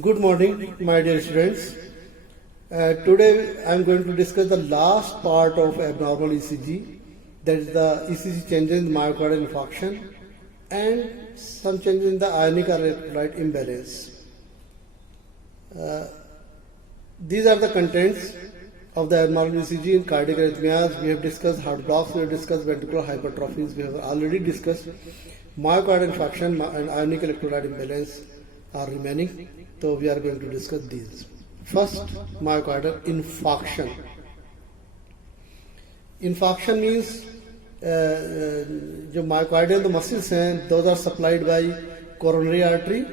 Good morning, my dear students. Today I am going to discuss the last part of abnormal ECG, that is the ECG changes in myocardial infarction and some changes in the ionic electrolyte imbalance. These are the contents of the abnormal ECG in cardiac arrhythmias. We have discussed heart blocks, we have discussed ventricular hypertrophies, we have already discussed myocardial infarction and ionic electrolyte imbalance are remaining. So we are going to discuss these. First, myocardial infarction. Infarction means जो myocardial muscles हैं, those are supplied by coronary artery,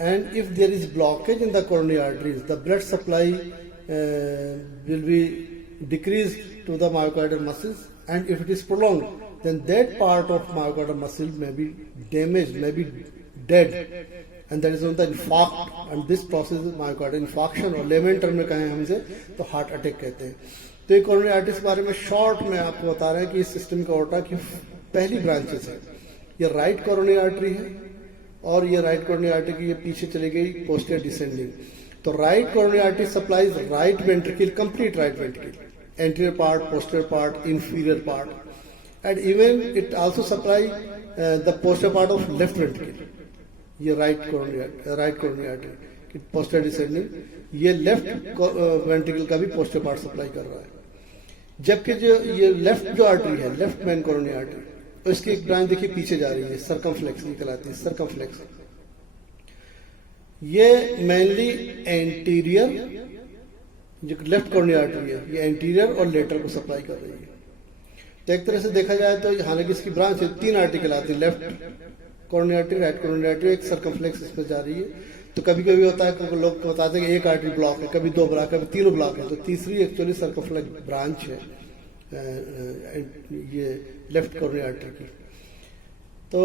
and if there is blockage in the coronary arteries, the blood supply will be decreased to the myocardial muscles, and if it is prolonged, then that part of myocardial muscle may be damaged, may be dead, and that is known the infarct, and this process is myocardial infarction, और lemon term में कहें हमसे तो heart attack कहते हैं. तो ये coronary arteries के बारे में शॉर्ट में आपको बता रहे हैं कि इस सिस्टम का ओटा की पहली ब्रांचेस है. ये राइट कोरोनरी आर्टरी है और ये राइट कोरोनरी आर्टरी की ये पीछे चली गई पोस्टीरियर डिसेंडिंग. तो right coronary artery supplies right ventricle, complete right ventricle, anterior part, posterior part, inferior part, and even it also supply the posterior part of left ventricle. ये right coronary artery posterior descending, ये left ventricle का भी posterior part supply कर रहा है. जबकि जो ये लेफ्ट जो आर्टरी है, लेफ्ट मेन कोरोनरी आर्टरी, इसकी एक ब्रांच देखिए पीछे जा रही है, सर्कमफ्लेक्स कहलाती है. सर्कमफ्लेक्स ये मेनली एंटीरियर, जो लेफ्ट कोरोनरी आर्टरी है, ये एंटीरियर और लेटरल को सप्लाई कर रही है. तो एक तरह से देखा जाए तो हालांकि इसकी ब्रांच है, तीन आर्टिकल आती है, left coronary artery, right coronary artery, एक सर्कमफ्लेक्स इस पर जा रही है. तो कभी कभी होता है लोग बताते हैं कि एक आर्टरी ब्लॉक है, कभी दो ब्लॉक है, कभी तीनों ब्लॉक है. तो तीसरी एक्चुअली सर्कमफ्लेक्स ब्रांच है ये लेफ्ट कोरोनरी आर्टरी की. तो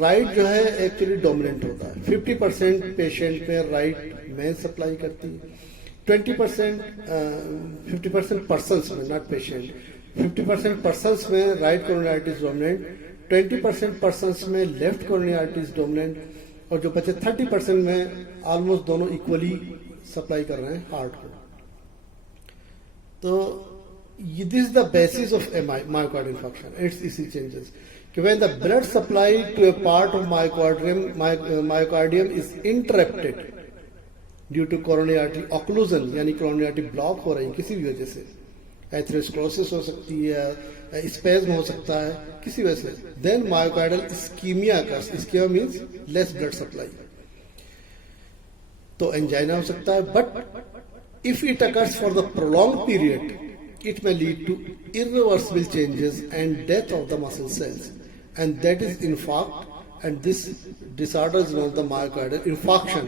राइट जो है एक्चुअली डोमिनेंट होता है. 50% पेशेंट में राइट मेन सप्लाई करती है, 50% पर्सन्स में, नॉट पेशेंट, 50% पर्सन्स में right coronary arteries dominant, 20% persons में लेफ्ट कोरोनरी आर्टरीज डोमिनेंट, और जो बचे 30% में ऑलमोस्ट दोनों इक्वली सप्लाई कर रहे हैं हार्ट को. तो this is the basis of myocardial infarction. Its ECG changes. When the blood supply to a part of myocardium is interrupted due to coronary artery occlusion, यानी coronary artery ब्लॉक हो रही है किसी भी वजह से, एथेरोस्क्लेरोसिस हो सकती है, स्पेज्म हो सकता है, किसी वजह से, देन मायोकार्डियल इस्कीमिया का, ischemia means less blood supply, तो एंजाइना हो सकता है. But if it occurs for the prolong period, it may lead to irreversible changes and death of the muscle cells, and that is infarct, and this disorder is known as the myocardial infarction.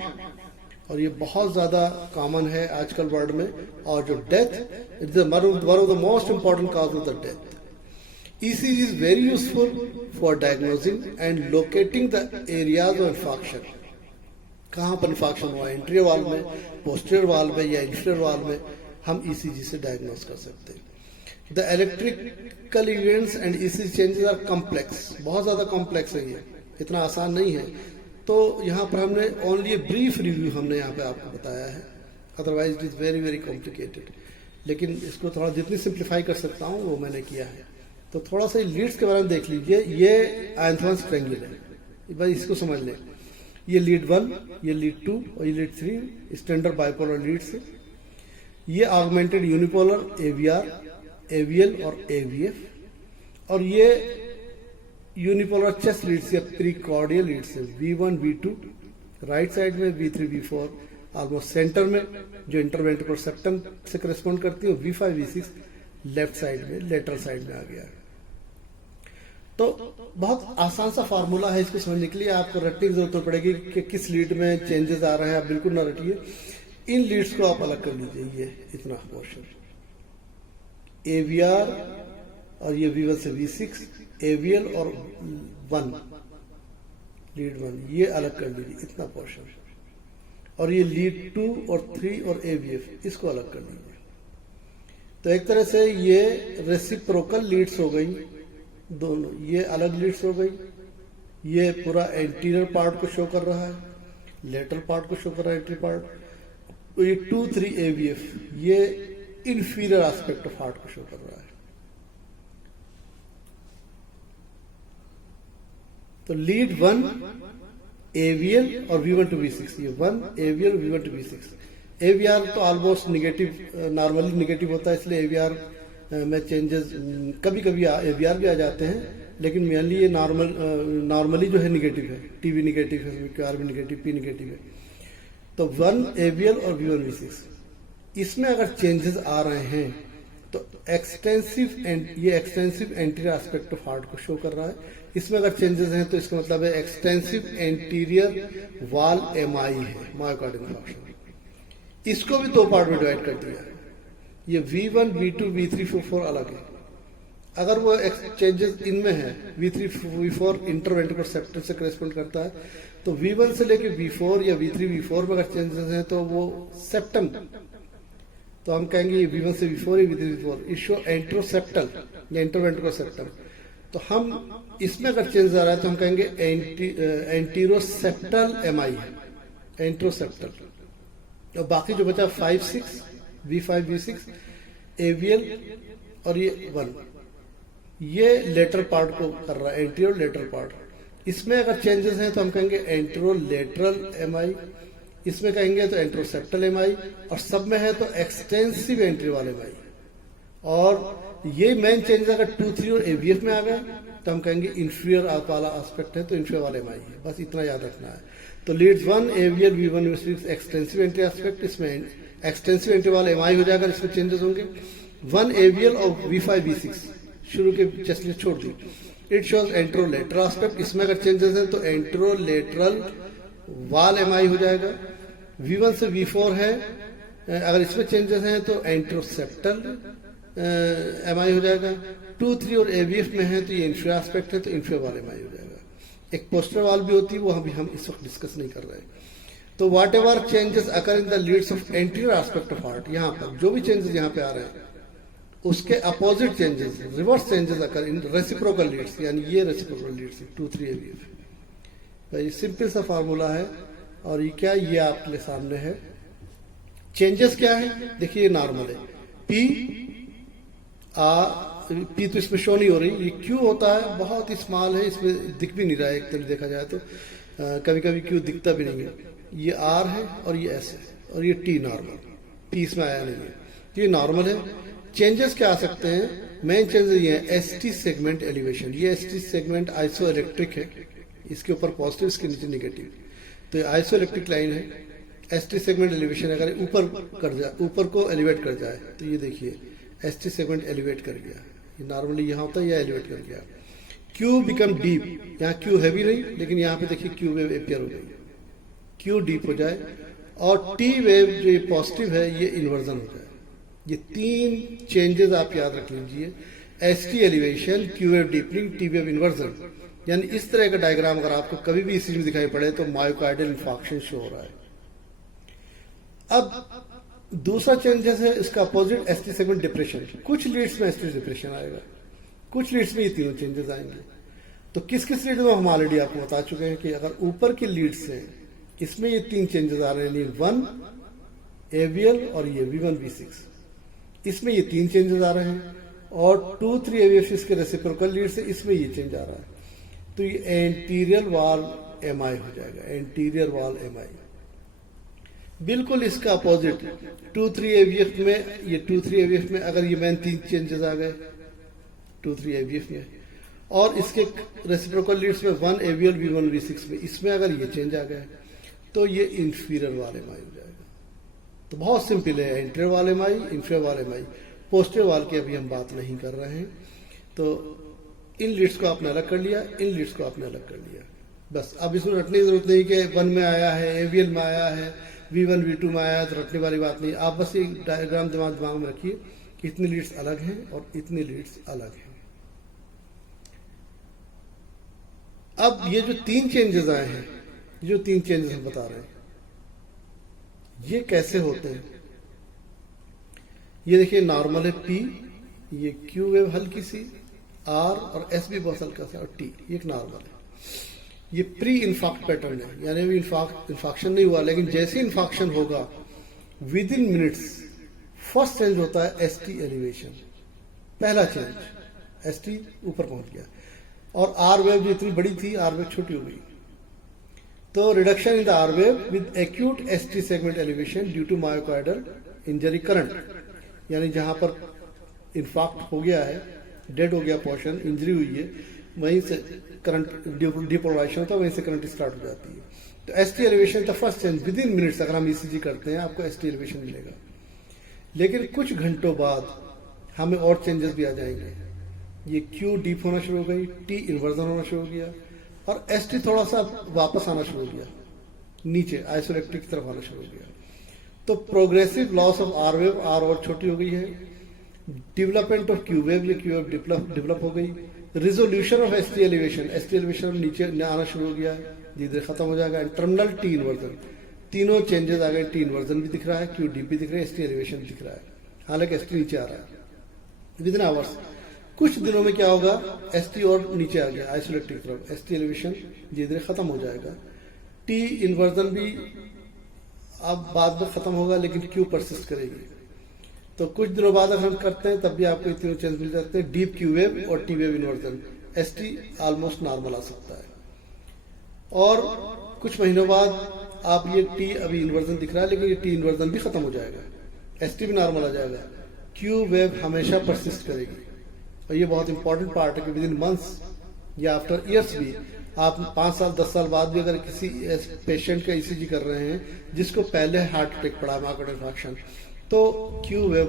और ये बहुत ज़्यादा common है आजकल world में, और जो death, it is one of the most important cause of the death. ECG is very useful for diagnosing and locating the areas of infarction. कहाँ पर infarction हुआ, एंटीरियर वाल्व में, पोस्टीरियर वाल्व में या इंफीरियर वाल्व में, हम ECG से diagnose कर सकते हैं. The electrical events and ECG changes are complex, बहुत ज़्यादा कॉम्प्लेक्स है, ये इतना आसान नहीं है. तो यहाँ पर हमने ओनली ब्रीफ रिव्यू हमने यहाँ पे आपको बताया है, otherwise it is very very complicated. लेकिन इसको थोड़ा जितनी सिंप्लीफाई कर सकता हूँ वो मैंने किया है. तो थोड़ा सा लीड्स के बारे में देख लीजिए. ये आयंथ्रांस ट्रायंगल है, भाई इसको समझ लें. ये लीड 1, ये लीड 2 और ये लीड 3 स्टैंडर्ड बाइपोलर लीड्स है. ये ऑगमेंटेड यूनिपोलर AVR, AVL और AVF, और ये यूनिपोलर चेस्ट लीड्स या प्रीकॉर्डियल लीड्स है. V1 V2 राइट साइड में, V3 V4 ऑलमोस्ट सेंटर में जो इंटरवेंट्रिकुलर सेप्टम से करेस्पॉन्ड करती है, V5 V6 लेफ्ट साइड में, लेटरल साइड में आ गया. तो बहुत आसान सा फार्मूला है, इसको समझने के लिए आपको रटने की जरूरत पड़ेगी कि किस लीड में चेंजेस आ रहे हैं. आप बिल्कुल ना रटिए, इन लीड्स को आप अलग कर लीजिए. ये इतना पोर्शन AVR और ये V1 से V6, AVL और 1 लीड 1, ये अलग कर लीजिए, इतना पोर्शन. और ये लीड 2 और 3 और AVF, इसको अलग कर लीजिए. तो एक तरह से ये रेसिप्रोकल लीड्स हो गई दोनों, ये अलग लीड्स हो गई, ये पूरा एंटीरियर पार्ट को शो कर रहा है, लेटरल पार्ट को शो कर रहा है एंटीरियर पार्ट। तो ये 2-3 AVF ये इंफीरियर एस्पेक्ट ऑफ हार्ट को शो कर रहा है। तो लीड 1 AVL और V1 to V6, ये 1 AVL और V1 to V6। AVR तो ऑलमोस्ट निगेटिव, नॉर्मली निगेटिव होता है, इसलिए AVR में चेंजेस कभी कभी AVR भी आ जाते हैं, लेकिन मेनली ये नॉर्मली जो है निगेटिव है, टीवी निगेटिव है, QR भी निगेटिव, P निगेटिव है। तो 1 AVL और V1 V6 इसमें अगर चेंजेस आ रहे हैं तो ये extensive anterior aspect of heart को शो कर रहा है। इसमें अगर चेंजेस हैं तो इसका मतलब है एक्सटेंसिव एंटीरियर वॉल MI है, मायोकार्डियल इंफार्क्शन। इसको भी 2 पार्ट में डिवाइड कर दिया। ये V1, V2, V3, V4 अलग है। अगर वो चेंजेस इनमें है, V3, V4 इंटरवेंट्रिकुलर सेप्टम से करेस्पॉन्ड करता है, तो V1 से लेके V4 या V3, V4 में अगर चेंजेस हैं तो वो सेप्टम, तो हम कहेंगे ये V1 से V4 या V3 V4 इशो एंट्रोसेप्टल या इंटरवेंट्रिकुलर सेप्टम। तो हम इसमें अगर चेंज आ रहा है तो हम कहेंगे एंटीरोसेप्टल MI है, एंट्रोसेप्टल। और बाकी जो बचा 5, 6 V5, V6 AVL और ये 1, ये लेटरल पार्ट को कर रहा है, एंटीरियर लेटरल पार्ट। इसमें अगर चेंजेस हैं तो हम कहेंगे एंट्रोलेटरल MI, इसमें कहेंगे तो एंट्रोसेप्टल MI, और सब में है तो एक्सटेंसिव एंट्री वाले MI। और ये मेन चेंजेस अगर 2-3 और AVF में आ गए तो हम कहेंगे इंफीरियर वाला एस्पेक्ट है, तो इंफीरियर वाले MI है। बस इतना याद रखना है। तो leads 1 AVL V1 V6 extensive anterior aspect, इसमें एक्सटेंसिव एंट्री वाला MI हो जाएगा, इसमें चेंजेस होंगे। 1 AVL और V5 V6 शुरू के चेस्ट छोड़ दी। इट शोज एंट्रोलेटरल एस्पेक्ट, इसमें अगर चेंजेस हैं तो एंट्रोलेटरल वाल MI हो जाएगा। V1 से V4 है, अगर इसमें चेंजेस हैं तो एंट्रोसेप्टल MI हो जाएगा। 2-3 और AVF में है तो ये इंफीरियर एस्पेक्ट है, तो इंफीरियर वाल MI हो जाएगा। एक पोस्टर वाल भी होती है, वो अभी हम इस वक्त डिस्कस नहीं कर रहे। तो whatever changes occur in the leads of anterior aspect of heart, यहाँ पर जो भी चेंजेस यहाँ पे आ रहे हैं उसके opposite changes, reverse changes occur in reciprocal leads, यानी ये रेसिप्रोकल लीड्स 2-3 AVF। भाई सिंपल सा फार्मूला है, और ये क्या, ये आपके सामने है। चेंजेस क्या है, देखिए नॉर्मल है, P तो इसमें शो नहीं हो रही, ये Q होता है, बहुत ही स्मॉल है, इसमें दिख भी नहीं रहा है एक तरह देखा जाए तो, कभी कभी Q दिखता भी नहीं है। ये R है और ये S है, और ये T नॉर्मल, P इसमें आया नहीं है, ये नॉर्मल है। चेंजेस क्या आ सकते हैं, मेन चेंजेस ये है ST सेगमेंट एलिवेशन। ये ST सेगमेंट आइसो इलेक्ट्रिक है, इसके ऊपर पॉजिटिव, इसके नीचे निगेटिव, तो ये आइसो इलेक्ट्रिक लाइन है। ST सेगमेंट एलिवेशन अगर ऊपर को एलिवेट कर जाए तो ये देखिए ST सेगमेंट एलिवेट कर गया, ये नॉर्मली यहाँ होता है, यह एलिवेट कर गया। Q बिकम डीप, यहाँ Q हैवी नहीं, लेकिन यहाँ पे देखिए Q वेव अपियर हो गई, Q डीप हो जाए, और T वेव जो ये पॉजिटिव है ये इन्वर्जन हो जाए। ये 3 चेंजेस आप याद रख लीजिए, ST elevation, Q wave deepening, T wave inversion. यानी इस तरह का डायग्राम अगर आपको कभी भी इस चीज में दिखाई पड़े तो मायोकार्डियल इंफार्क्शन शो हो रहा है। अब दूसरा चेंजेस है इसका अपोजिट, ST सेगमेंट डिप्रेशन। कुछ लीड्स में ST डिप्रेशन आएगा, कुछ लीड्स में ये तीनों चेंजेस आएंगे। तो किस किस लीड में हम ऑलरेडी आपको बता चुके हैं कि अगर ऊपर की लीड्स हैं इसमें ये 3 चेंजेस आ रहे हैं, लीड 1 AVL और ये V1 V6, इसमें ये 3 चेंजेस आ रहे हैं। और 2-3 AVF के रेसिप्रोकल लीड से इसमें ये चेंज आ रहा है, तो ये एंटीरियर वॉल MI हो जाएगा, एंटीरियर वॉल MI। बिल्कुल इसका अपोजिट 2-3 AVF में, ये 2-3 AVF में अगर ये मेन 3 चेंजेस आ गए 2-3 AVF में, और इसके रेसिप्रोकल लीड्स में 1 AVL V1 V6 में, इसमें अगर ये चेंज आ गए तो ये इंफीरियर वाल MI हो जाएगा। तो बहुत सिंपल है, एंटीरियर वाल MI, इंफीरियर वाल MI। पोस्टीरियर वाल की अभी हम बात नहीं कर रहे हैं। तो इन लीड्स को आपने अलग कर लिया, इन लीड्स को आपने अलग कर लिया, बस। अब इसमें रटने की जरूरत नहीं कि 1 में आया है, AVL में आया है, V1 V2 में आया, तो रटने वाली बात नहीं। आप बस एक डायग्राम दिमाग में रखिए कि इतनी लीड्स अलग हैं और इतनी लीड्स अलग हैं। अब ये जो 3 चेंजेस आए हैं, जो 3 चेंजेस हम बता रहे हैं, ये कैसे होते हैं? ये देखिए नॉर्मल है P, ये Q वेव हल्की सी, R और S भी बहुत हल्का सा, और T ये एक नॉर्मल है। ये प्री इन्फाक्ट पैटर्न है, यानी अभी इन्फाक्शन नहीं हुआ, लेकिन जैसे इन्फाक्शन होगा with in minutes first change होता है एसटी एलिवेशन, पहला चेंज एसटी ऊपर पहुंच गया, और आर वेव जो इतनी बड़ी थी आर वेव छोटी हो गई। तो reduction in the R wave with acute ST segment elevation due to myocardial injury current, यानी जहां पर इन्फाक्ट हो गया है, डेड हो गया पोर्शन, इंजरी हुई है, वहीं से करंट डिपोलराइजेशन होता है, वहीं से करंट स्टार्ट हो जाती है। तो ST elevation the first change with in minutes, अगर हम ईसीजी करते हैं आपको एसटी एलिवेशन मिलेगा। लेकिन कुछ घंटों बाद हमें और चेंजेस भी आ जाएंगे, ये क्यू डीप होना शुरू हो गई, टी इन्वर्जन होना शुरू हो गया, और एसटी थोड़ा सा वापस आना शुरू हो गया, नीचे आइसोलेक्ट्रिक की तरफ आना शुरू हो गया। तो progressive loss of R wave, R और छोटी हो गई है, डेवलपमेंट ऑफ क्यू वेव, ये क्यू वेव डेवलप हो गई, रिजोल्यूशन ऑफ एसटी एलिवेशन नीचे आना शुरू हो गया, धीरे धीरे खत्म हो जाएगा। टर्मिनल टी इन्वर्जन, तीनों चेंजेस आ गए, टी इन्वर्जन भी दिख रहा है, क्यू डीप भी दिख रहा है, एसटी एलिवेशन दिख रहा है, हालांकि एसटी नीचे आ रहा है विद इन आवर्स। कुछ दिनों में क्या होगा, एसटी और नीचे आ गया आइसोलेक्ट्रिक तरफ, एसटी एलिवेशन धीरे धीरे खत्म हो जाएगा। टी इन्वर्जन भी अब बाद में खत्म होगा, लेकिन क्यू परसिस्ट करेगी। तो कुछ दिनों बाद अगर हम करते हैं तब भी आपको तीनों चेंज मिल जाते हैं, डीप क्यू वेव और T wave inversion, ST almost normal आ सकता है। और कुछ महीनों बाद आप ये टी अभी इन्वर्जन दिख रहा है, लेकिन ये टी इन्वर्जन भी खत्म हो जाएगा, एसटी भी नॉर्मल आ जाएगा, क्यू वेव हमेशा परसिस्ट करेगी। और ये बहुत इंपॉर्टेंट पार्ट है कि विद इन मंथ्स या आफ्टर ईयर्स भी, आप 5 साल 10 साल बाद भी अगर किसी पेशेंट का ईसीजी कर रहे हैं जिसको पहले हार्ट अटैक पड़ा, मायोकार्डियल इन्फार्क्शन, तो क्यू वेव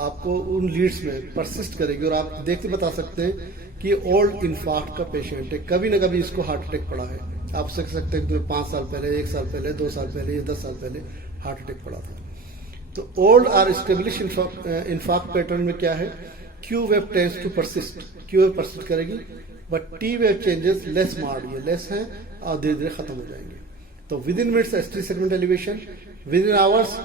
आपको उन लीड्स में परसिस्ट करेगी, और आप देखते बता सकते हैं कि ओल्ड इन्फार्क्ट का पेशेंट है, कभी ना कभी इसको हार्ट अटैक पड़ा है। आप कह सकते हैं कि 5 साल पहले, 1 साल पहले, 2 साल पहले या 10 साल पहले हार्ट अटैक पड़ा था। तो ओल्ड और एस्टेब्लिश इन्फार्क्ट पैटर्न में क्या है, Q wave tends to persist, Q wave persist करेगी, but T wave changes less marked, ये लेस हैं और धीरे धीरे खत्म हो जाएंगे। तो with in minutes ST segment elevation, with in hours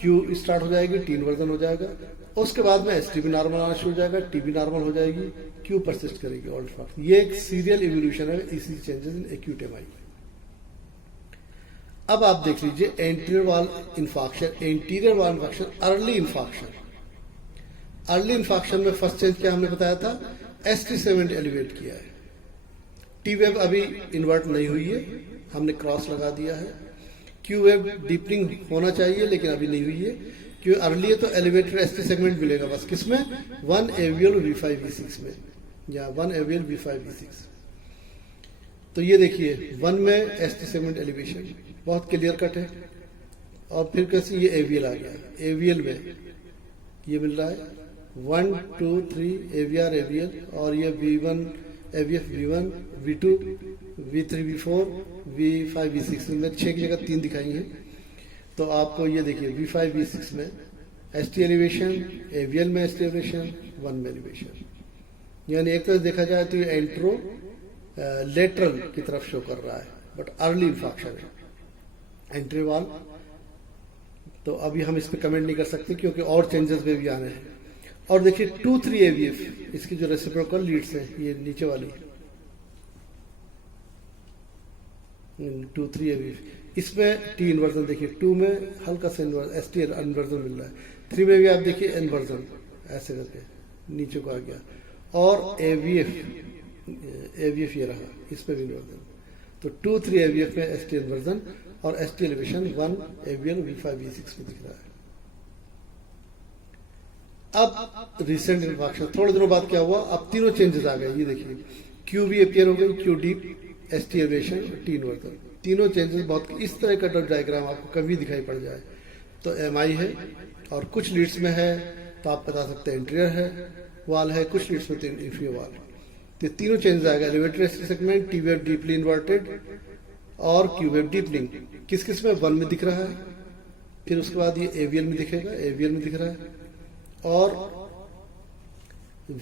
Q start हो जाएगी, टी इन्वर्जन हो जाएगा, उसके बाद में एसटी भी नॉर्मल आना शुरू हो जाएगा, टी भी नॉर्मल हो जाएगी, क्यू परसिस्ट करेगी ओल्ड इन्फार्क्ट। ये एक सीरियल इवोल्यूशन है इसी चेंजेस इन एक्यूट एमआई। अब आप देख लीजिए anterior wall infarction, early infarction. Early infarction में फर्स्ट चेंज क्या हमने बताया था, एसटी सेगमेंट एलिवेट किया है, टी वेव अभी इन्वर्ट नहीं हुई है, हमने क्रॉस लगा दिया है, क्यू वेव डीपनिंग होना चाहिए लेकिन अभी नहीं हुई है, क्यों अर्ली है तो एलिवेटेड एसटी सेगमेंट मिलेगा बस, किसमें, 1 AVL V5 V6 में, या 1 AVL V5 V6। तो ये देखिए 1 में एसटी सेगमेंट एलिवेशन बहुत क्लियर कट है, और फिर कैसे ये AVL आ गया, AVL में ये मिल रहा है 1 2 3 AVR AVL, और ये V1 AVF V1 V2 V3 V4 V5 V6 में 6 की जगह 3 दिखाई है। तो आपको ये देखिए V5 V6 में एसटी एलिवेशन, AVL में एसटी एलिवेशन, 1 में एलिवेशन, यानी एक तरह से देखा जाए तो ये एंट्रो लेटरल की तरफ शो कर रहा है, बट अर्ली इन्फार्क्शन है एंट्री वाल। तो अभी हम इस पर कमेंट नहीं कर सकते क्योंकि और चेंजेस में भी आने हैं। और देखिए 2-3 AVF, इसकी जो रेसिप्रोकल लीड्स है ये नीचे वाली 2-3 AVF, इसमें टी इन्वर्जन देखिए, 2 में हल्का सा एसटी इन्वर्जन मिल रहा है, 3 में भी आप देखिए इन्वर्जन ऐसे करके नीचे को आ गया, और AVF ये रहा, इसमें भी इन्वर्जन। तो 2-3 AVF में एसटी इन्वर्जन और ST elevation 1 AVL V5 V6 में दिख रहा है। अब रिसेंट इन्फार्क्शन, थोड़े दिनों बाद क्या हुआ, अब तीनों चेंजेस आ गए, ये देखिए क्यू भी अपियर हो गई, Q deep, ST elevation, T inversion, तीनों चेंजेस बहुत, इस तरह का डायग्राम आपको कभी दिखाई पड़ जाए तो एमआई है, और कुछ लीड्स में है तो आप बता सकते हैं इंटीरियर है वाल है, कुछ लीड्स में इंफीरियर वाल। तो तीनों चेंजेस आ गए, elevated ST segment, T wave deeply inverted और क्यू वेव डीपनिंग, किस किस में 1 में दिख रहा है, फिर उसके बाद ये AVL में दिखेगा, AVL में दिख रहा है, और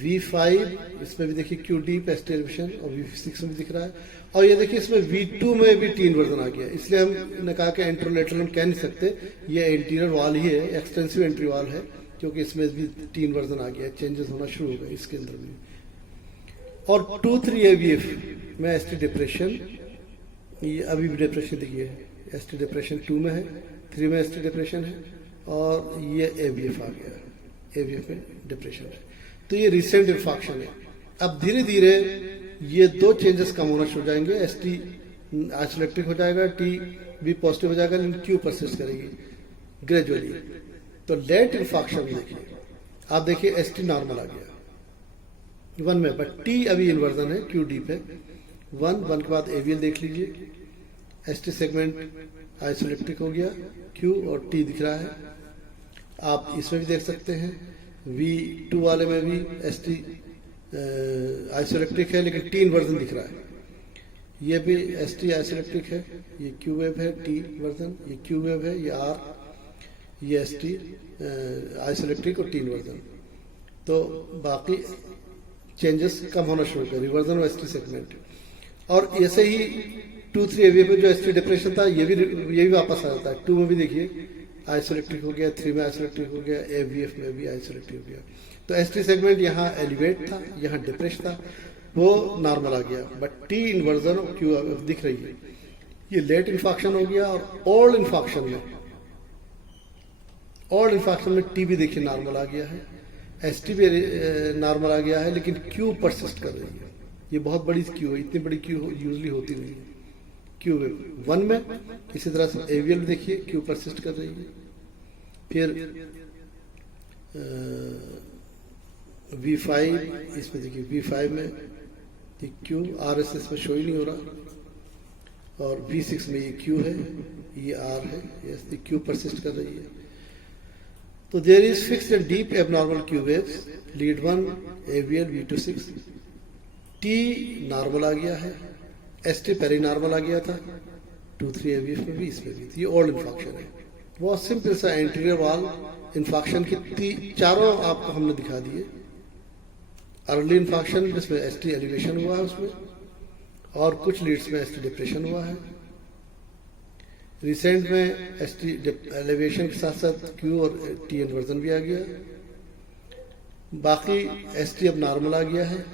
V5 इसमें भी देखिए क्यू डीप एसटी एलिवेशन, और V6 में भी दिख रहा है, और ये देखिए इसमें V2 में भी टी इन्वर्जन आ गया, इसलिए हमने कहा कि एंट्रोलेटरल हम कह नहीं सकते, ये एंटीरियर वाल ही है, एक्सटेंसिव एंट्री वाल है, क्योंकि इसमें भी टी इन्वर्जन आ गया, चेंजेस होना शुरू हो गए इसके अंदर भी। और 2-3 AVF में एसटी डिप्रेशन ये अभी भी डिप्रेशन देखिए, एसटी डिप्रेशन 2 में है, 3 में एसटी डिप्रेशन है, और ये एवीएफ आ गया, एवीएफ में डिप्रेशन है। तो ये रिसेंट इंफॉक्शन है। अब धीरे धीरे ये दो चेंजेस कम होना शुरू हो जाएंगे, एसटी आइसोलेक्ट्रिक हो जाएगा, टी भी पॉजिटिव हो जाएगा, लेकिन क्यू परसिस्ट करेगी ग्रेजुअली। तो लेट इंफॉक्शन में देखिए, आप देखिए एसटी नॉर्मल आ गया 1 में, बट टी अभी इन्वर्जन है, क्यू डीप है। 1 के बाद एवीएल देख लीजिए, एसटी सेगमेंट आइसोलेक्ट्रिक हो गया, क्यू और टी दिख रहा है। आप इसमें भी देख सकते हैं, V2 वाले में भी एसटी आइसोलेक्ट्रिक है, लेकिन टी इन्वर्जन दिख रहा है। ये भी एसटी आइसोलेक्ट्रिक है, ये क्यू वेव है, टी वर्जन, ये क्यू वेव है, ये आर, ये एसटी आइसोलेक्ट्रिक और टी इन्वर्जन। तो बाकी चेंजेस कम होना शुरू कर, रिवर्जन और एसटी सेगमेंट। और ऐसे ही 2-3 एवीए पे जो एसटी डिप्रेशन था, ये भी वापस आ जाता है। 2 में भी देखिए आइसोलेक्ट्रिक हो गया, 3 में आइसोलेक्ट्रिक हो गया, एवीएफ में भी आइसोलेक्ट्रिक हो गया। तो एसटी सेगमेंट यहाँ एलिवेट था, यहाँ डिप्रेस था, वो नॉर्मल आ गया, बट टी इन्वर्जन और क्यू दिख रही है। ये लेट इंफॉक्शन हो गया। और ओल्ड इंफॉक्शन में टी भी देखिए नॉर्मल आ गया है, एसटी भी नॉर्मल आ गया है, लेकिन क्यू परसिस्ट कर रही है। ये बहुत बड़ी क्यू है, इतनी बड़ी क्यू यूजली होती नहीं है। क्यू 1 में इसी तरह से एवीएल देखिए क्यू परसिस्ट कर रही है। फिर V5 इसमें देखिए, V5 में ये क्यू RSS में शो ही नहीं हो रहा, और V6 में ये क्यू है, ये आर है, ये क्यू परसिस्ट कर रही है। तो there is fixed and deep abnormal Q waves, lead 1 AVL V26, T normal आ गया है, एसटी पेरी नॉर्मल आ गया था 2-3 AVF में भी, इसमें भी। ये ओल्ड इंफॉक्शन है। बहुत सिंपल सा एंटीरियर वॉल इंफॉक्शन की चारों आपको हमने दिखा दिए। अर्ली इंफॉक्शन जिसमें एसटी एलिवेशन हुआ है उसमें, और कुछ लीड्स में एसटी डिप्रेशन हुआ है। रिसेंट में एसटी एलिवेशन के साथ साथ क्यू और टी इन्वर्जन भी आ गया। बाकी एसटी अब नॉर्मल आ गया है,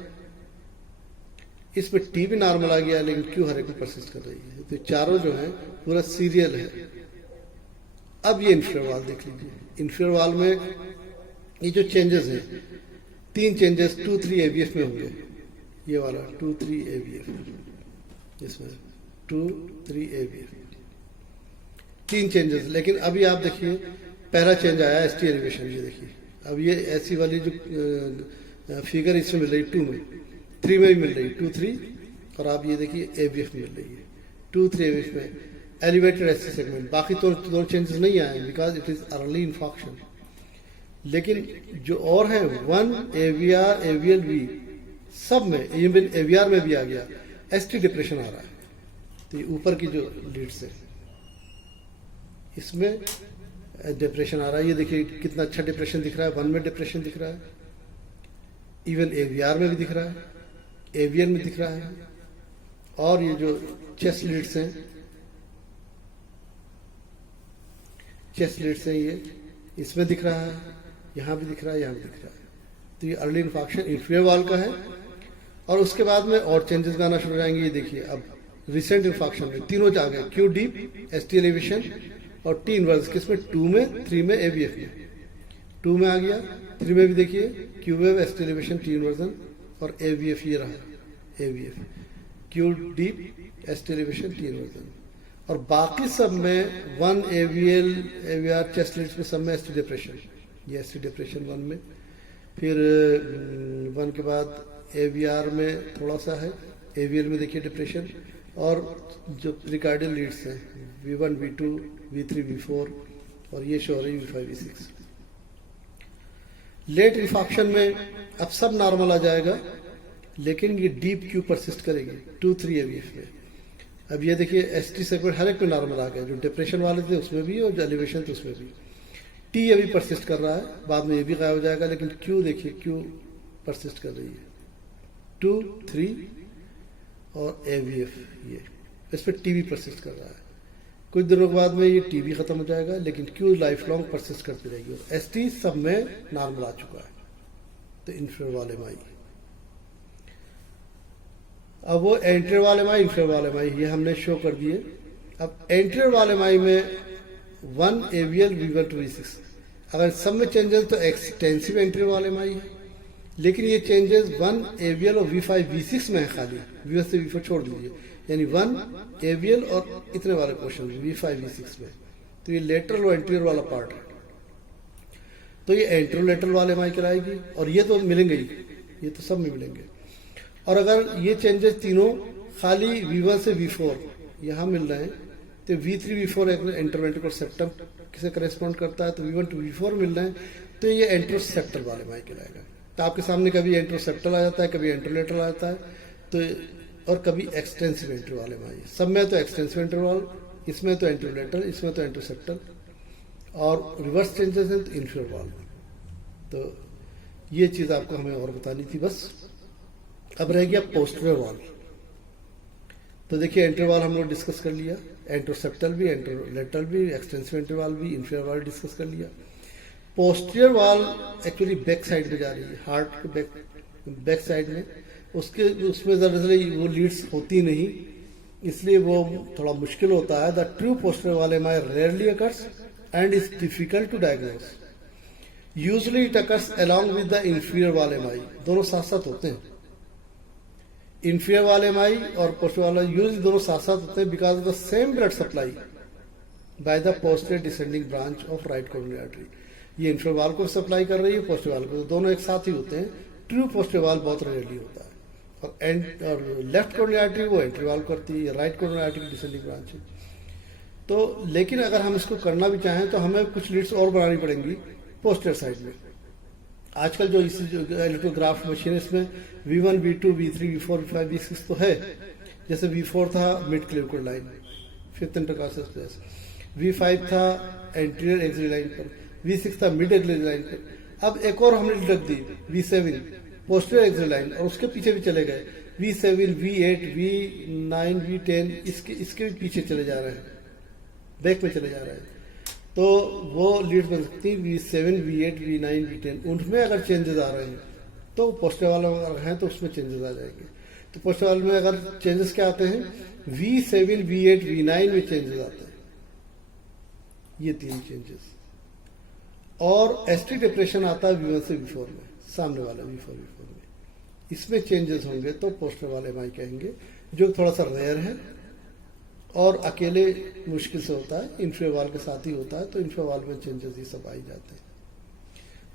इसमें टी भी नॉर्मल आ गया, लेकिन क्यू हर एक में परसिस्ट कर रही है। तो चारों जो है पूरा सीरियल है। अब ये इंफीरियर वॉल देख लीजिए। इंफीरियर वॉल में ये जो चेंजेस हैं, 3 चेंजेस 2-3 AVF में होंगे। ये वाला 2-3 AVF, इसमें 2-3 AVF, 3 चेंजेस। लेकिन अभी आप देखिए पहला चेंज आया एसटी एलिवेशन। ये देखिए, अब ये ऐसी वाली जो फिगर इसमें मिल रही 2 में, 3 में भी मिल रही, 2-3, और आप ये देखिए AVF में मिल रही है 2-3 AVF में एलिवेटेड एसटी सेगमेंट। बाकी तो दोनों चेंजेस नहीं आए, बिकॉज इट इज अर्ली इंफॉक्शन। लेकिन जो और है 1 AVR AVL V, सब में, इवन AVR में भी आ गया, एसटी डिप्रेशन आ रहा है। तो ये ऊपर की जो लीड्स है इसमें डिप्रेशन आ रहा है। ये देखिए कितना अच्छा डिप्रेशन दिख रहा है, 1 में डिप्रेशन दिख रहा है, इवन AVR में भी दिख रहा है, AVL में दिख रहा है। और ये जो चेस्ट लीड्स हैं, ये इसमें दिख रहा है, यहाँ भी दिख रहा है, यहाँ भी दिख रहा है। तो ये अर्ली इंफॉक्शन इंफीरियर वॉल का है। और उसके बाद में और चेंजेस आना शुरू हो जाएंगे। ये देखिए अब रिसेंट इंफॉक्शन में तीनों आ गए, क्यू डीप, एसटी एलिवेशन और टी इनवर्स, किसमें 2 में, 3 में, AVF में। 2 में आ गया, 3 में भी देखिए Q wave, ST elevation, T inversion और AVF। ये रहा AVF, Q deep, ST elevation, T inversion. और बाकी सब में 1 AVL AVR चेस्ट लीड्स में सब में एसटी डिप्रेशन। ये एसटी डिप्रेशन 1 में, फिर 1 के बाद AVR में थोड़ा सा है, AVL में देखिए डिप्रेशन। और जो प्रिकार्डियल लीड्स हैं V1 V2 V3 V4, और ये शो रही V5 V6। लेट इंफॉक्शन में अब सब नॉर्मल आ जाएगा, लेकिन ये डीप क्यू परसिस्ट करेगी 2-3 AVF में। अब ये देखिए एसटी सेगमेंट हर एक में नॉर्मल आ गया, जो डिप्रेशन वाले थे उसमें भी और जो एलिवेशन थे उसमें भी। टी अभी परसिस्ट कर रहा है, बाद में ये भी गायब हो जाएगा, लेकिन क्यू देखिए क्यू परसिस्ट कर रही है 2-3 और AVF। ये इस पर टी भी परसिस्ट कर रहा है। कुछ दिनों के बाद में ये टी भी खत्म हो जाएगा, लेकिन क्यू लाइफ लॉन्ग परसिस्ट करती रहेगी। और एसटी सब में नॉर्मल आ चुका है। तो इंफीरियर वाले में आई। अब वो एंटीरियर वाले एम आई, इंफीरियर वाले एम आई ये हमने शो कर दिए। अब एंटीरियर वाले एम आई में 1 AVL V1 to V6, अगर सब में चेंजेस तो एक्सटेंसिव एंटीरियर वाले एम आई है, लेकिन ये चेंजेस 1 AVL और V5 V6 में है खाली, V1 से V4 छोड़ दीजिए, यानी 1 AVL और इतने वाले पोर्शन V5 V6 में, तो ये लेटरल और एंटीरियर वाला पार्ट है, तो ये एंट्रोलेटरल वाले एम आई कहलाएगी। और ये तो मिलेंगे ही, ये तो सब में मिलेंगे। और अगर ये चेंजेस तीनों खाली V1 से V4 यहाँ मिल रहे हैं, तो V3 V4 एक एंटरवेंट्रिकुलर सेप्टम किसे करेस्पॉन्ड करता है, तो V1 to V4 मिल रहे हैं, तो ये एंट्रोसेप्टल वाले एम आई कहलाएगा। तो आपके सामने कभी एंट्रोसेप्टल आ जाता है, कभी एंट्रोलेटरल आ जाता है, तो और कभी एक्सटेंसिव एंट्री वाले एम आई। सब में तो एक्सटेंसिव एंट्रोवाल, इसमें तो एंट्रोलेटरल, इसमें तो एंट्रोसेप्टल, और रिवर्स चेंजेस हैं तो इंफीरियर वाल। तो ये चीज आपको हमें और बतानी थी बस। अब रह गया पोस्टीरियर वाल। तो देखिए एंट्री वाल हम लोग डिस्कस कर लिया, एंट्रोसेप्टल भी, एंट्रोलेटरल भी, एक्सटेंसिव एंट्री वाल भी, इंफीरियर वाल डिस्कस कर लिया। पोस्टीरियर वाल एक्चुअली बैक साइड में जा रही है, हार्ट के बैक साइड में, उसमें दरअसल वो लीड्स होती नहीं, इसलिए वो थोड़ा मुश्किल होता है। The true posterior wall M I rarely occurs and is difficult to diagnose. Usually it occurs along with the inferior wall MI, दोनों साथ साथ होते हैं। inferior wall MI और posterior wall यूजली दोनों साथ साथ होते हैं because of the same blood supply by the posterior descending branch of right coronary artery। ये inferior wall को सप्लाई कर रही है, posterior wall को, दोनों एक साथ ही होते हैं। ट्रू posterior wall बहुत रेयरली होता है, और लेफ्ट coronary artery वो entry wall करती है, राइट coronary artery की descending branch है। तो लेकिन अगर हम इसको करना भी चाहें तो हमें कुछ लीड्स और बनानी पड़ेंगी पोस्टीरियर साइड में। आजकल जो इलेक्ट्रोग्राफ मशीन है इसमें V1, V2, V3, V4, V5, V6 तो है। जैसे V4 था mid clavicular line, fifth intercostal, V5 था एंटीरियर एक्सिलरी लाइन पर, V6 था मिड एक्सिलरी लाइन पर। अब एक और हमने रख दी V7 पोस्टीरियर एक्सिलरी लाइन, और उसके पीछे भी चले गए V7, V8, V9, V10, इसके भी पीछे चले जा रहे हैं, बैक में चले जा रहे हैं। तो वो लीड बन सकती है V7, V8, V9, V10, उनमें अगर चेंजेस आ रहे हैं तो पोस्टीरियर वाले अगर हैं तो उसमें चेंजेस आ जाएंगे। तो पोस्टीरियर वाले में अगर चेंजेस क्या आते हैं, V7, V8, V9 में चेंजेस आते हैं, ये तीन चेंजेस। और एस्ट्रिक डिप्रेशन आता है V1 से V4 में, सामने वाला V4 में, इसमें चेंजेस होंगे तो पोस्टीरियर वाले एम आई कहेंगे, जो थोड़ा सा रेयर है और अकेले मुश्किल से होता है, इंफीरियर वाल के साथ ही होता है, तो इंफीरियर वाल में चेंजेस ये सब आ ही जाते हैं।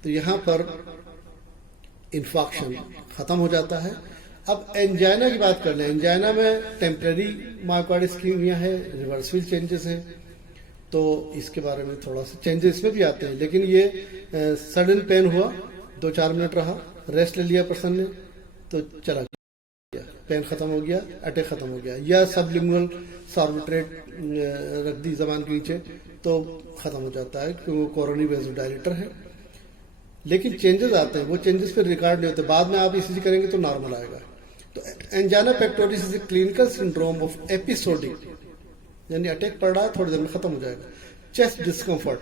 तो यहां पर इन्फॉक्शन खत्म हो जाता है। अब एंजाइना की बात कर लें। एंजाइना में टेम्परेरी मायोकार्डियल इस्कीमिया है, रिवर्सिबल चेंजेस हैं, तो इसके बारे में थोड़ा सा चेंजेस इसमें भी आते हैं। लेकिन ये सडन पेन हुआ, 2-4 मिनट रहा, रेस्ट ले लिया पर्सन ने तो चला गया, पेन खत्म हो गया, अटैक खत्म हो गया, या सबलिंगुअल सॉर्बिट्रेट रख दी जबान के नीचे तो खत्म हो जाता है, क्योंकि वो कोरोनरी वेज़ोडाइलेटर है। लेकिन चेंजेस आते हैं, वो चेंजेस फिर रिकॉर्ड नहीं होते, बाद में आप ईसीजी करेंगे तो नॉर्मल आएगा। तो angina pectoris is a clinical syndrome of episodic, यानी अटैक पड़ रहा है, थोड़ी देर में खत्म हो जाएगा। चेस्ट डिस्कम्फर्ट,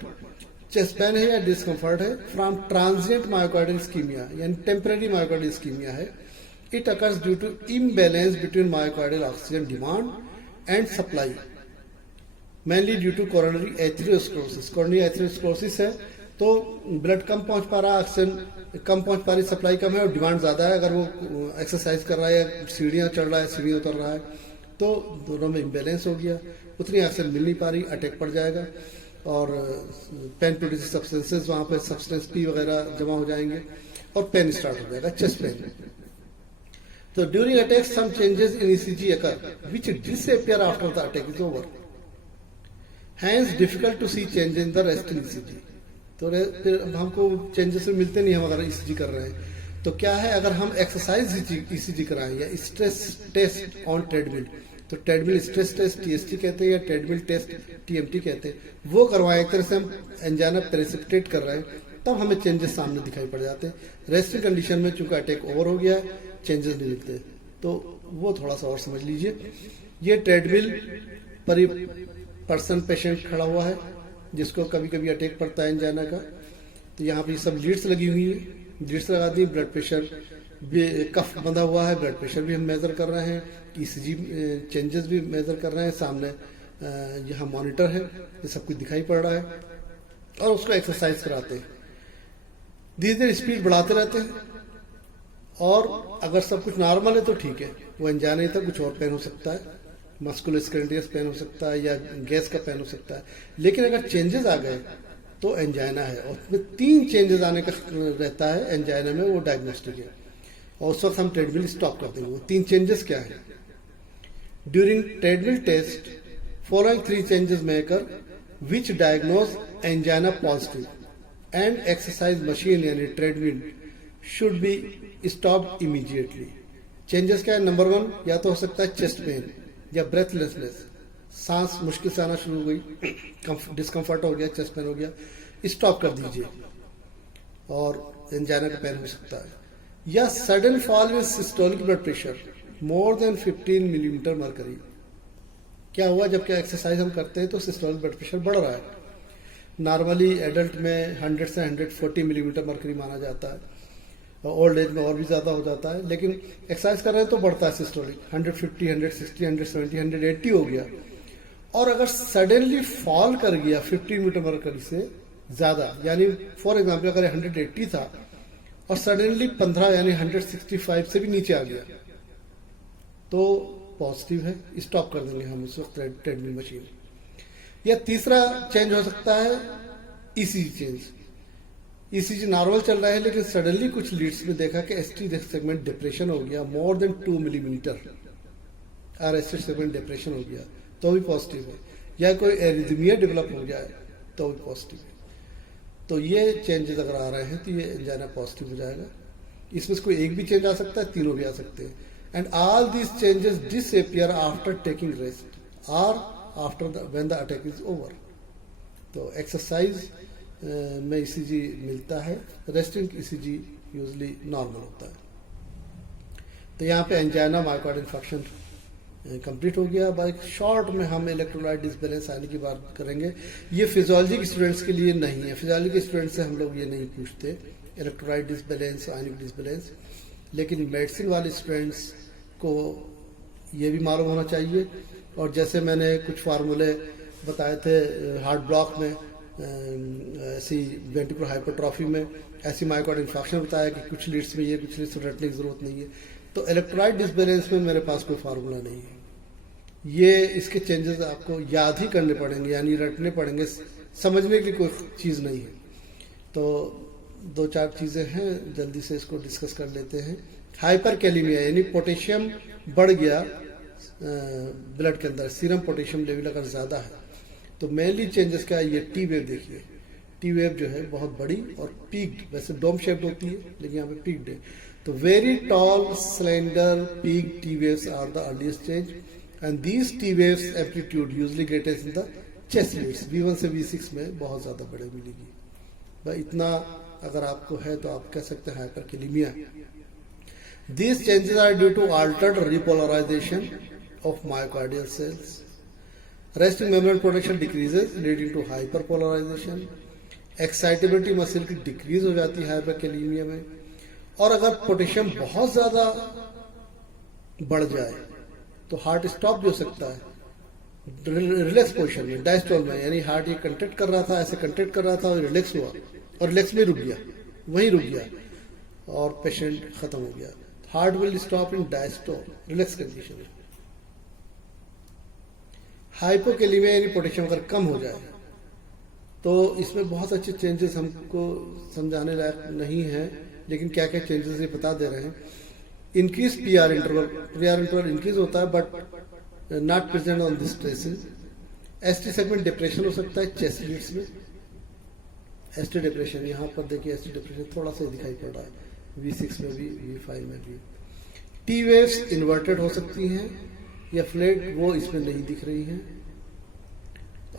चेस्ट पेन है या डिस्कम्फर्ट है फ्रॉम ट्रांजिएंट मायोकार्डियल इस्कीमिया, यानी टेम्परेरी मायोकार्डियल इस्कीमिया है। It occurs due to imbalance between myocardial oxygen demand and supply, mainly due to coronary atherosclerosis. Coronary atherosclerosis है तो ब्लड कम पहुंच पा रहा है, ऑक्सीजन कम पहुंच पा रही, सप्लाई कम है और डिमांड ज्यादा है। अगर वो एक्सरसाइज कर रहा है या सीढ़ियां चढ़ रहा है, सीढ़ियां उतर रहा है, तो दोनों में इम्बैलेंस हो गया, उतनी ऑक्सीजन मिल नहीं पा रही, अटैक पड़ जाएगा और पेन प्रोड्यूसिंग सब्सटेंसेस वहां पर सब्सटेंस पी वगैरह जमा हो जाएंगे और पेन स्टार्ट हो जाएगा, चेस्ट पेन। तो during attack some changes in ECG occur which disappear after the attack is over, hence difficult to see change in the rest in ECG. तो फिर हमको चेंजेस मिलते नहीं हम अगर ईसीजी कर रहे हैं। तो क्या है, अगर हम एक्सरसाइज ईसीजी कराएं या स्ट्रेस टेस्ट ऑन ट्रेडमिल, तो ट्रेडमिल स्ट्रेस टेस्ट टीएसटी कहते हैं या ट्रेडमिल टेस्ट टीएमटी कहते हैं, वो करवाएं। एक तरह से हम एंजाइना प्रेसिपिटेट कर रहे हैं, तब हमें चेंजेस सामने दिखाई पड़ जाते हैं। रेस्टिंग कंडीशन में चूंकि अटैक ओवर हो गया है, चेंजेस नहीं दिखते, तो वो थोड़ा सा और समझ लीजिए। ये ट्रेडमिल पर पर्सन पेशेंट खड़ा हुआ है जिसको कभी कभी अटैक पड़ता है एंजाइना का, तो यहाँ पे सब लीड्स लगी हुई है, लीड्स लगा दी, ब्लड प्रेशर कफ बंधा हुआ है, ब्लड प्रेशर भी हम मेज़र कर रहे हैं, ईसीजी चेंजेस भी मेज़र कर रहे हैं, सामने यहाँ मॉनिटर है, ये सब कुछ दिखाई पड़ रहा है, और उसको एक्सरसाइज कराते हैं। धीरे धीरे स्पीड बढ़ाते रहते हैं, और अगर सब कुछ नॉर्मल है तो ठीक है, वो अनजाना नहीं था, कुछ और पेन हो सकता है, मस्कुलोस्केलेटल पेन हो सकता है या गैस का पेन हो सकता है। लेकिन अगर चेंजेस आ गए तो एंजाइना है, और उसमें 3 चेंजेस आने का रहता है एंजाइना में, वो डायग्नोस्टिक है, और उस वक्त हम ट्रेडमिल स्टॉप कर देंगे। वो 3 चेंजेस क्या है? During treadmill test following 3 changes may occur which diagnose angina positive, and exercise machine यानी treadmill should be stopped immediately। Changes क्या है? नंबर 1 या तो हो सकता है चेस्ट पेन या ब्रेथलेसनेस, सांस मुश्किल से आना शुरू हो गई, डिस्कम्फर्ट हो गया, चेस्ट पेन हो गया, स्टॉप कर दीजिए, और एंजाइना का पेन हो सकता है। या sudden fall in systolic blood pressure more than 15 millimetre mercury. क्या हुआ? जबकि एक्सरसाइज हम करते हैं तो सिस्टोलिक ब्लड प्रेशर बढ़ रहा है। नॉर्मली एडल्ट में 100 से 140 मिलीमीटर मरकरी माना जाता है, ओल्ड एज में और भी ज्यादा हो जाता है, लेकिन एक्सरसाइज कर रहे हैं तो बढ़ता है सिस्टोलिक, 150, 160, 170, 180 हो गया। और अगर सडनली फॉल कर गया 15 मीटर मरकरी से ज्यादा, यानी फॉर एग्जाम्पल अगर 180 था और सडनली 15 यानी 165 से भी नीचे आ गया, तो पॉजिटिव है, स्टॉप कर देंगे हम उस वक्त ट्रेडमिल मशीन। या तीसरा चेंज हो सकता है ईसीजी चेंज। ईसीजी नॉर्मल चल रहा है, लेकिन सडनली कुछ लीड्स में देखा कि एसटी सेगमेंट डिप्रेशन हो गया मोर देन 2 मिलीमीटर, और एसटी सेगमेंट डिप्रेशन हो गया तो भी पॉजिटिव है। या कोई एरिथमिया डेवलप हो जाए तो भी पॉजिटिव है। तो ये चेंजेस अगर आ रहे हैं तो ये एंजाइना पॉजिटिव हो जाएगा। इसमें से कोई एक भी चेंज आ सकता है, तीनों भी आ सकते हैं। And all these changes disappear after taking rest और after when the attack is over. तो एक्सरसाइज में ईसीजी मिलता है, रेस्टिंग ईसीजी यूजली नॉर्मल होता है। तो यहाँ पे एंजाइना मायोकार्डियल इंफार्क्शन कंप्लीट हो गया। बाय शॉर्ट में हम इलेक्ट्रोलाइट डिसबैलेंस आने की बात करेंगे। ये फिजियोलॉजी के स्टूडेंट्स के लिए नहीं है, फिजियोलॉजी के स्टूडेंट्स से हम लोग ये नहीं पूछते इलेक्ट्रोलाइट डिसबैलेंस, आयनिक डिसबैलेंस, लेकिन मेडिसिन वाले स्टूडेंट्स को ये भी मालूम होना चाहिए। और जैसे मैंने कुछ फार्मूले बताए थे हार्ट ब्लॉक में, ऐसी वेंट्रिकुलर हाइपरट्रॉफी में, ऐसी मायोकार्डियल इंफार्क्शन बताया कि कुछ लीड्स में ये, कुछ लीड्स में रटने की जरूरत नहीं है। तो इलेक्ट्रोलाइट डिसबैलेंस में मेरे पास कोई फार्मूला नहीं है। ये इसके चेंजेस आपको याद ही करने पड़ेंगे, यानी रटने पड़ेंगे, समझने की कोई चीज़ नहीं है। तो 2-4 चीज़ें हैं, जल्दी से इसको डिस्कस कर लेते हैं। हाइपरकैलेमिया यानी पोटेशियम बढ़ गया ब्लड के अंदर, सीरम पोटेशियम लेवल अगर ज़्यादा है तो मेनली चेंजेस क्या है? ये टी वेव देखिए, टी वेव जो है बहुत बड़ी और पीक्ड, वैसे डोम शेप्ड होती है लेकिन यहाँ पे पीक्ड है। तो very tall slender peak T waves are the earliest change, and these T waves amplitude usually greatest in the chest leads, V1 से V6 में बहुत ज़्यादा बड़े मिलेगी। भाई इतना अगर आपको है तो आप कह सकते हैं hyperkalaemia. These changes are due to altered repolarization of myocardial cells. Resting membrane protection decreases, leading to hyperpolarization. Excitability muscle की डिक्रीज हो जाती है हाइपरकैलेमिया में। और अगर पोटेशियम बहुत ज्यादा बढ़ जाए तो हार्ट स्टॉप भी हो सकता है रिलैक्स पोजिशन में, डायस्टोल में, यानी हार्ट ये कंट्रैक्ट कर रहा था, ऐसे कंट्रैक्ट कर रहा था और रिलैक्स हुआ, और रिलैक्स में रुक गया, वहीं रुक गया और पेशेंट खत्म हो गया। Heart will stop in diastole, relax condition में। हाइपोकैलेमिया यानी पोटेशियम अगर कम हो जाए तो इसमें बहुत अच्छे चेंजेस हमको समझाने लायक नहीं है, लेकिन क्या क्या चेंजेस ये बता दे रहे हैं। इंक्रीज पीआर इंटरवल इंक्रीज होता है but not present on this traces. ST segment depression हो सकता है चेस्ट लीड्स में, एसटी डिप्रेशन, यहाँ पर देखिए एसटी डिप्रेशन थोड़ा सा दिखाई पड़ रहा है, V6 में भी, V5 में भी। टी वेव्स इन्वर्टेड हो सकती हैं या फ्लैट, वो इसमें नहीं दिख रही हैं।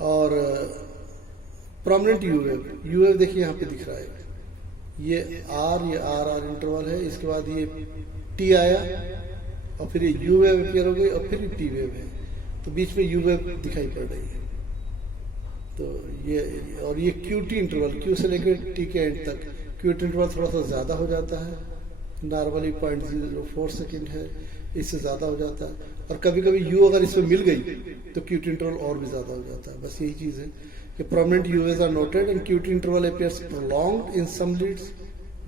और प्रोमिनेंट यू वेव देखिए यहाँ पे दिख रहा है, ये आर इंटरवल है, इसके बाद ये टी आया और फिर ये यू वेव अपीयर हो गई और फिर टी वेव है, तो बीच में यू वेव दिखाई पड़ रही है। तो ये और ये क्यूटी इंटरवल, क्यू से लेकर टी के एंड तक क्यूटी इंटरवल थोड़ा सा ज्यादा हो जाता है नॉर्मली 0.04 सेकेंड है, इससे ज़्यादा हो जाता है। और कभी कभी यू अगर इसमें मिल गई तो क्यूट इंटरवल और भी ज़्यादा हो जाता है। बस यही चीज़ है कि prominent U waves are noted and QT interval appears prolonged in some leads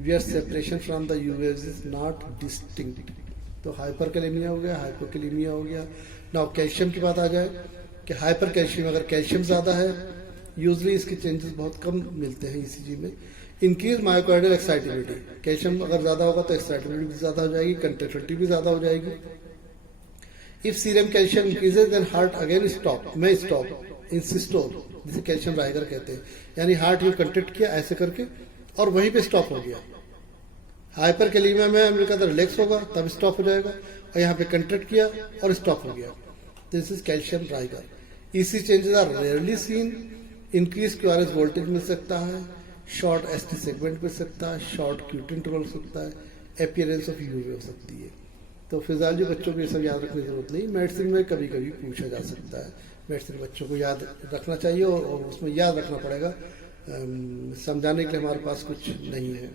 where separation from the U waves is not distinct. तो हाइपरकैलेमिया हो गया, हाइपोकैलेमिया हो गया। नाउ कैल्शियम की बात आ जाए कि हाइपर कैल्शियम, अगर कैल्शियम ज़्यादा है यूजली इसके चेंजेस बहुत कम मिलते हैं ईसीजी में। इंक्रीज मायोकार्डियल एक्साइटेबिलिटी, कैल्शियम अगर ज़्यादा होगा तो एक्साइटेबिलिटी भी ज़्यादा हो जाएगी, कंट्रैक्टिलिटी भी ज़्यादा हो जाएगी। If serum calcium increases then heart again stop in systole, जिसे कैल्शियम राइगर कहते हैं, यानी हार्ट यू कंट्रैक्ट किया ऐसे करके और वहीं पे स्टॉप हो गया। हाइपर कैलेमिया में हमने कहा था रिलैक्स होगा तब स्टॉप हो जाएगा, और यहाँ पे कंट्रैक्ट किया और स्टॉप हो गया। This is calcium rigor. EC changes are rarely seen. Increase QRS voltage मिल सकता है, शॉर्ट एसटी सेगमेंट मिल सकता है, शॉर्ट क्यूट इंटरवल हो सकता है, अपीयरेंस ऑफ यूवी हो सकती है। तो फिजियोलॉजी बच्चों को ये सब याद रखने की जरूरत नहीं, मेडिसिन में कभी कभी पूछा जा सकता है। मेडिसिन बच्चों को याद रखना चाहिए और उसमें याद रखना पड़ेगा, समझाने के लिए हमारे पास कुछ नहीं है।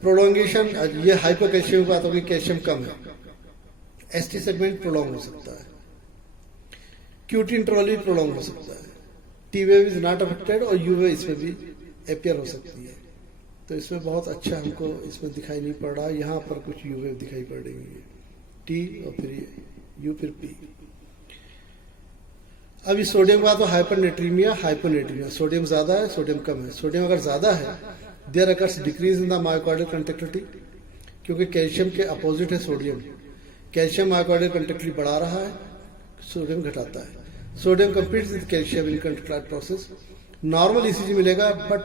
प्रोलोंगेशन, ये हाइपोकैल्शियम की बात होगी, कैल्शियम कम है, एसटी सेगमेंट प्रोलॉन्ग हो सकता है, क्यूट इंटरवल भी प्रोलॉन्ग हो सकता है, T wave is not affected और यू वेव इसमें भी अपीयर हो सकती है। तो इसमें बहुत अच्छा हमको इसमें दिखाई नहीं पड़ रहा, यहाँ पर कुछ यू वेव दिखाई पड़ रही है, टी और फिर यू फिर पी। अभी सोडियम का तो हाइपरनेट्रीमिया, हाइपोनेट्रीमिया, सोडियम ज्यादा है, सोडियम कम है। सोडियम अगर ज्यादा है there occurs decrease in the myocardial conductivity, क्योंकि कैल्शियम के अपोजिट है सोडियम। कैल्शियम मायोकार्डियल कंडक्टिविटी बढ़ा रहा है, सोडियम घटाता है। Sodium competes with calcium in contact process. Normal ECG मिलेगा, but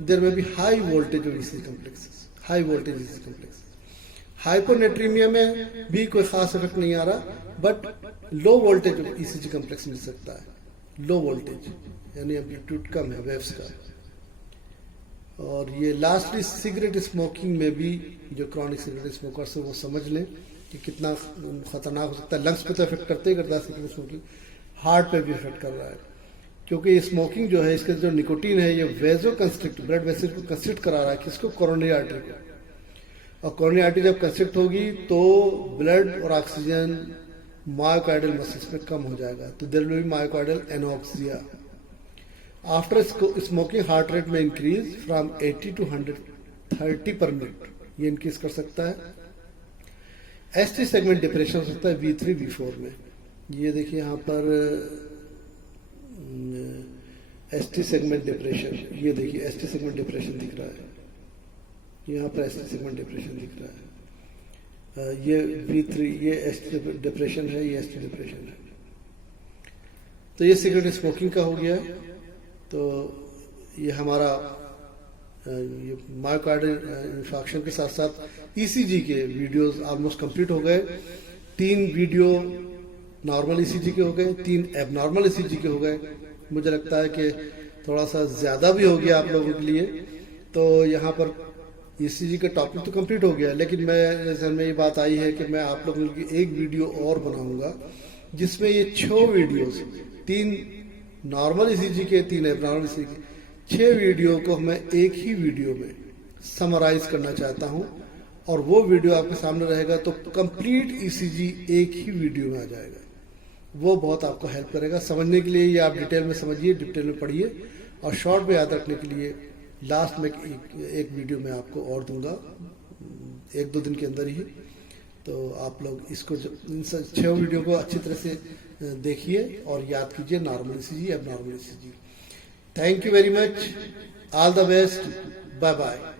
there may be high voltage of ECG complexes, high voltage ECG complexes. Hyponatraemia में भी कोई खास इफेक्ट नहीं आ रहा, but low voltage of ECG complex मिल सकता है, लो वोल्टेज यानी एम्पलीट्यूड कम है वेव्स का। और ये लास्टली सिगरेट स्मोकिंग में भी, जो क्रॉनिक सिगरेट स्मोकर्स है वो समझ लें कि कितना खतरनाक हो सकता है। लंग्स पे तो इफेक्ट करते ही करता है सिगरेट स्मोकिंग, हार्ट पे भी इफेक्ट कर रहा है, क्योंकि ये स्मोकिंग जो है इसके जो निकोटीन है ये वेजो कंस्ट्रिक्ट, ब्लड वेसल को कंस्ट्रिक्ट करा रहा है, किसको, कोरोनरी आर्टरी को। और कोरोनरी आर्टरी जब कंस्ट्रिक्ट होगी तो ब्लड और ऑक्सीजन मायोकार्डियल मसल्स में कम हो जाएगा, तो there will be myocardial anoxia. After smoking heart rate में इंक्रीज फ्रॉम 80 to 130 पर मिनट, ये इंक्रीज कर सकता है। एसटी सेगमेंट डिप्रेशन हो सकता है V3 V4 में। ये देखिए यहाँ पर एसटी सेगमेंट डिप्रेशन, ये देखिए एसटी सेगमेंट डिप्रेशन दिख रहा है, यहाँ पर एसटी सेगमेंट डिप्रेशन दिख रहा है। ये V3, ये एसटी डिप्रेशन है, ये एसटी डिप्रेशन है। तो ये सिगरेट स्मोकिंग का हो गया। तो ये हमारा ये मायोकार्डियल इंफार्क्शन के साथ साथ ईसीजी के वीडियोस ऑलमोस्ट कंप्लीट हो गए। 3 वीडियो नॉर्मल ईसीजी के हो गए, 3 एबनॉर्मल ईसीजी के हो गए। मुझे लगता है कि थोड़ा सा ज्यादा भी हो गया आप लोगों के लिए। तो यहाँ पर ईसीजी का टॉपिक तो कंप्लीट हो गया, लेकिन मैं जैसे में ये बात आई है कि मैं आप लोगों की एक वीडियो और बनाऊंगा जिसमें ये 6 वीडियोस, 3 नॉर्मल ईसीजी के, 3 एबनॉर्मल ईसीजी के, 6 वीडियो को मैं एक ही वीडियो में समराइज करना चाहता हूं। और वो वीडियो आपके सामने रहेगा तो कंप्लीट ईसीजी एक ही वीडियो में आ जाएगा। वो बहुत आपको हेल्प करेगा समझने के लिए। ये आप डिटेल में समझिए, डिटेल में पढ़िए, और शॉर्ट में याद रखने के लिए लास्ट में एक वीडियो मैं आपको और दूंगा 1-2 दिन के अंदर ही। तो आप लोग इसको इन 6 वीडियो को अच्छी तरह से देखिए और याद कीजिए normal ECG, abnormal ECG. Thank you very much, all the best, bye bye.